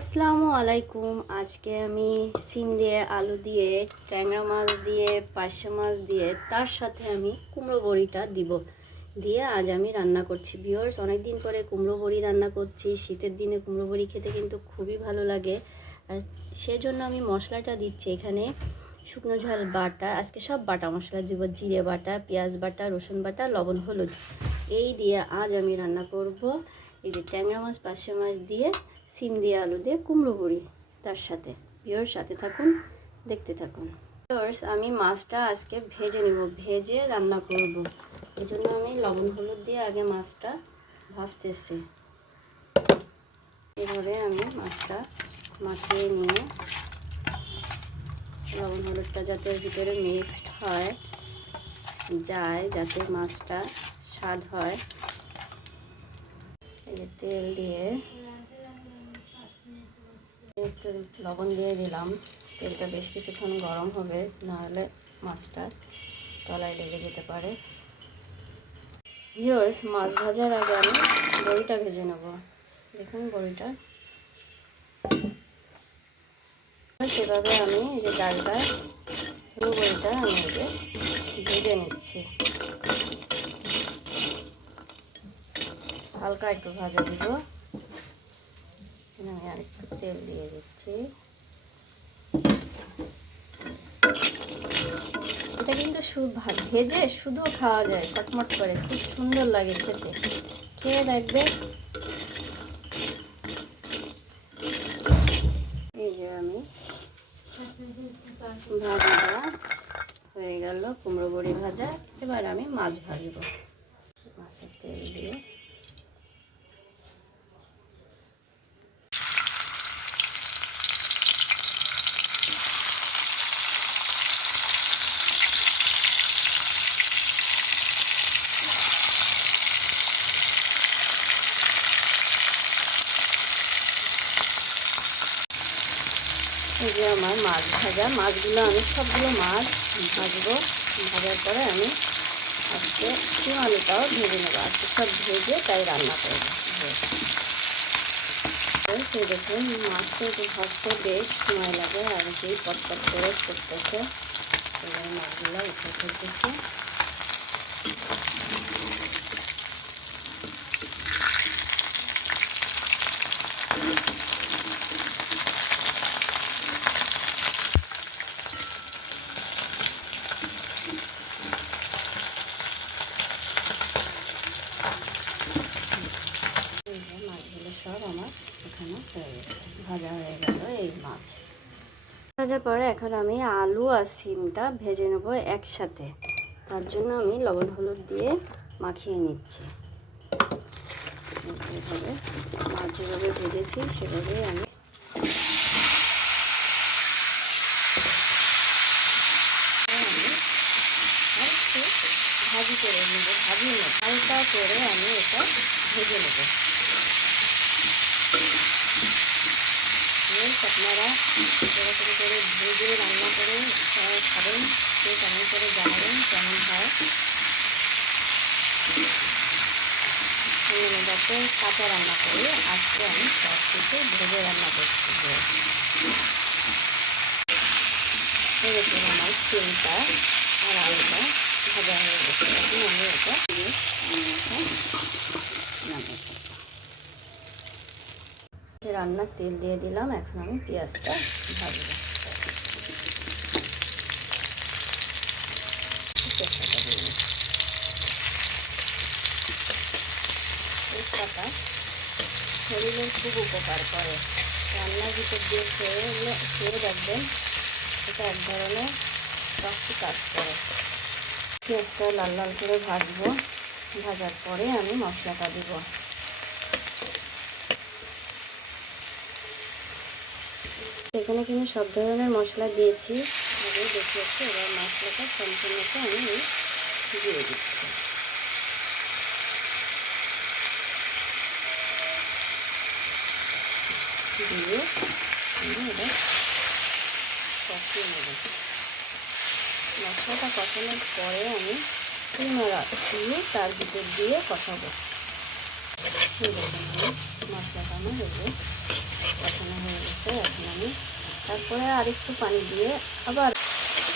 আসসালামু আলাইকুম। আজকে আমি সিম দিয়ে, আলু দিয়ে, ট্যাংরা মাছ দিয়ে, পার্শে মাছ দিয়ে, তার সাথে আমি কুমড়ো বড়িটা দিয়ে আজ আমি রান্না করছি। ভিউয়ার্স, অনেক দিন পরে কুমড়ো বড়ি রান্না করছি। শীতের দিনে কুমড়ো বড়ি খেতে কিন্তু খুবই ভালো লাগে। আর সেজন্য আমি মশলাটা দিচ্ছি এখানে শুকনো ঝাল বাটা, আজকে সব বাটা মশলা দিব, জিরে বাটা, পেঁয়াজ বাটা, রসুন বাটা, লবণ, হলুদ, এই দিয়ে আজ আমি রান্না করব এই যে ট্যাংরা মাছ, পার্শে মাছ দিয়ে, সিম দিয়ে, আলু দিয়ে কুমড়ো বড়ি। তার সাথে ভিউয়ার্স সাথে থাকুন, দেখতে থাকুন। ভিউয়ার্স, আমি মাছটা আজকে ভেজে নেব, ভেজে রান্না করব। এই জন্য আমি লবণ হলুদ দিয়ে আগে মাছটা ভাজতেছি। এভাবে আমি মাছটা মাখিয়ে নিয়ে লবণ হলুদটা যাতে এর ভিতরে মিক্সড হয় যায়, যাতে মাছটা স্বাদ হয়। এই যে তেল দিয়ে একটু লবণ দিয়ে দিলাম। তেলটা বেশ কিছুক্ষণ গরম হবে, নাহলে মাছটা তলায় লেগে যেতে পারে। ভিউয়ার্স, মাছ ভাজার আগে আমি বড়িটা ভেজে নেব। দেখুন বড়িটা সেভাবে আমি এই যে ডালটা, পুরো বড়িটা আমি এই যে ভেজে নিচ্ছি। হালকা একটু ভাজা দিব। আমি আরেকটু তেল দিয়ে দিচ্ছি। এটা কিন্তু ভেজে শুধু খাওয়া যায়, কটমট করে, খুব সুন্দর লাগে খেতে। খেয়ে দেখবে। এই যে আমি ভাজাটা হয়ে গেল, কুমড়ো বড়ি ভাজা। এবার আমি মাছ ভাজবো। মাছের তেল দিয়ে এই যে আমার মাছ ভাজা, মাছগুলো আমি সবগুলো মাছ ভাজবো। ভাজার পরে আমি আজকে সিম আলুটাও ভেজে নেবো। আজকে সব ভেজে তাই রান্না করবো। সেই দেখুন, মাছটা একটু ভাজতে বেশ সময় লাগে, আর কি পটপট করে করতেছে। এবার মাছগুলো উঠে ফেলতেছে। মাছগুলো সব আমার এখানে হয়ে গেছে, ভাজা হয়ে গেল এই মাছ। ভাজার পরে এখন আমি আলু আর সিমটা ভেজে নেব একসাথে। তার জন্য আমি লবণ হলুদ দিয়ে মাখিয়ে নিচ্ছি। এভাবে মাছ যেভাবে ভেজেছি সেভাবেই আমি একটু ভাজি করে নেব, ভাজিয়ে নেব, হালকা করে আমি এটা ভেজে নেব। আপনারা এরকম করে ভেজে রান্না করে খাবেন, সে কেমন করে জানাবেন কেমন হয়। যাতে কাঁচা রান্না করি, আজকে আমি সব কিছু ভেজে রান্না করছি। এরকম আমার সিমটা আর আলুটা ভাজা হয়ে গেছে। এখন আমি এটা দিয়ে রান্নার তেল দিয়ে দিলাম। এখন আমি পেঁয়াজটা ভাজবো। তেজপাতা শরীরের খুব উপকার করে। রান্নার ভিতর দিয়ে খেয়ে দেখবেন, এটা এক ধরনের রক্ত কাজ করে। পেঁয়াজটা লাল লাল করে ভাজবো। ভাজার পরে আমি মশলাটা দিব। এখানে কিন্তু সব ধরনের মশলা দিয়েছি, আগে দেখিয়েছি। এবার মশলাটা সম্পূর্ণটা আমি দিয়ে দিচ্ছি। দিয়ে আমি এবার কষিয়ে নেব। মশলাটা কষানোর পরে আমি সিমারা দিয়ে তার ভিতর দিয়ে কষাবো। মশলাটা আমার কষানো হয়ে তারপরে আরেকটু পানি দিয়ে আবার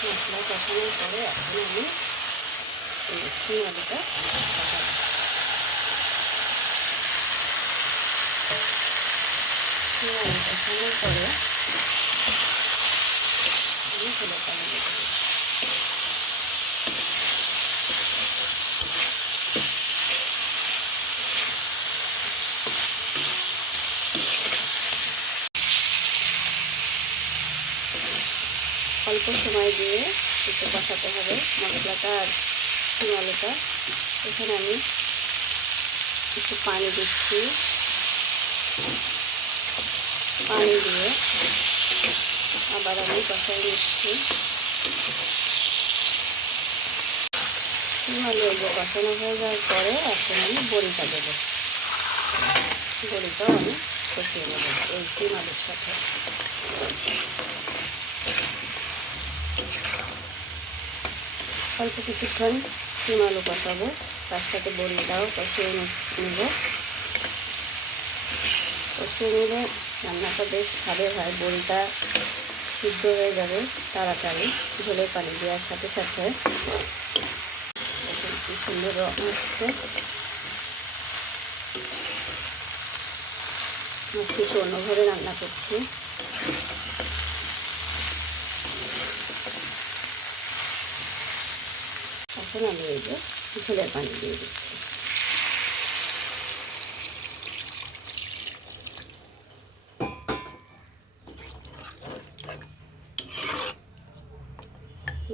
মশলা কষানোর পরে এখন আমি এই সিম আলুটা কষাবো। সিম আলু কষানোর পরে আমি ঝোলের পানি দিয়ে দেবো। অল্প সময় দিয়ে একটু কষাতে হবে মশলাটা আর সিম আলুটা। এখানে আমি একটু পানি দিচ্ছি, পানি দিয়ে আবার আমি কষাই নিচ্ছি। সিম আলু যে কষানো হয়ে যাওয়ার পরে এখন আমি বড়িটা দেবো। বড়িটাও আমি কষিয়ে নেব এই সিম আলুর সাথে। অল্প কিছুক্ষণ সিম আলু কষাবো, তার সাথে বড়িটাও কষিয়ে নেব। কষিয়ে নিলে রান্নাটা বেশ স্বাদের হয়, বড়িটা সিদ্ধ হয়ে যাবে তাড়াতাড়ি ঝোলের পানি দেওয়ার সাথে সাথে। দেখুন কি সুন্দর রং হচ্ছে, কিছু অন্যভাবে রান্না করছি। এখন আমি এই যে ঝোলের পানি দিয়ে দিচ্ছি।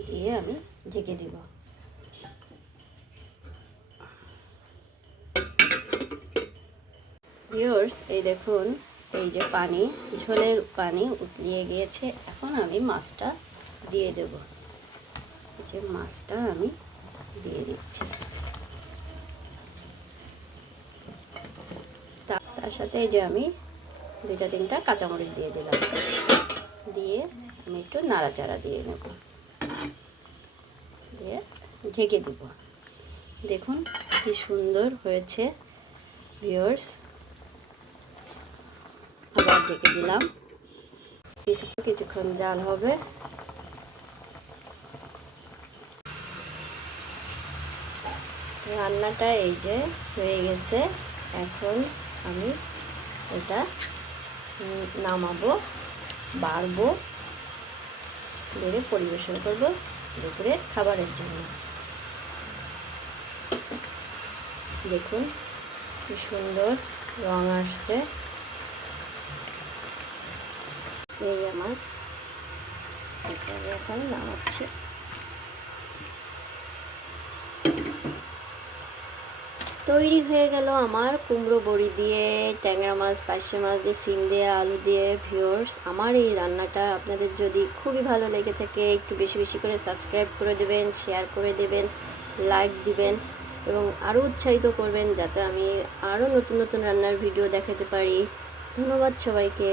দিয়ে আমি ঢেকে দিব। ভিউয়ার্স, এই দেখুন এই যে পানি, ঝোলের পানি উতলিয়ে গিয়েছে। এখন আমি মাছটা দিয়ে দেব। এই যে মাছটা আমি দিয়ে দিচ্ছি। তার সাথে এই যে আমি 2-3টা কাঁচামরিচ দিয়ে দিলাম। দিয়ে আমি একটু নাড়াচাড়া দিয়ে নেব, দিয়ে ঢেকে দেব। দেখুন কি সুন্দর হয়েছে ভিউয়ার্স। আবার ঢেকে দিলাম, কিছুক্ষণ জাল হবে। রান্নাটা এই যে হয়ে গেছে। এখন আমি এটা নামাবো, বাড়বো, বেড়ে পরিবেশন করব দুপুরের খাবারের জন্য। দেখুন কি সুন্দর রং আসছে। এই আমার এখন নামাচ্ছি। তৈরি হয়ে গেল আমার কুমড়ো বড়ি দিয়ে, ট্যাংরা মাছ, পার্শে মাছ দিয়ে, সিম দিয়ে, আলু দিয়ে। ভিউয়ার্স, আমার এই রান্নাটা আপনাদের যদি খুবই ভালো লেগে থাকে একটু বেশি বেশি করে সাবস্ক্রাইব করে দেবেন, শেয়ার করে দেবেন, লাইক দিবেন এবং আরও উৎসাহিত করবেন যাতে আমি আরও নতুন নতুন রান্নার ভিডিও দেখাতে পারি। ধন্যবাদ সবাইকে।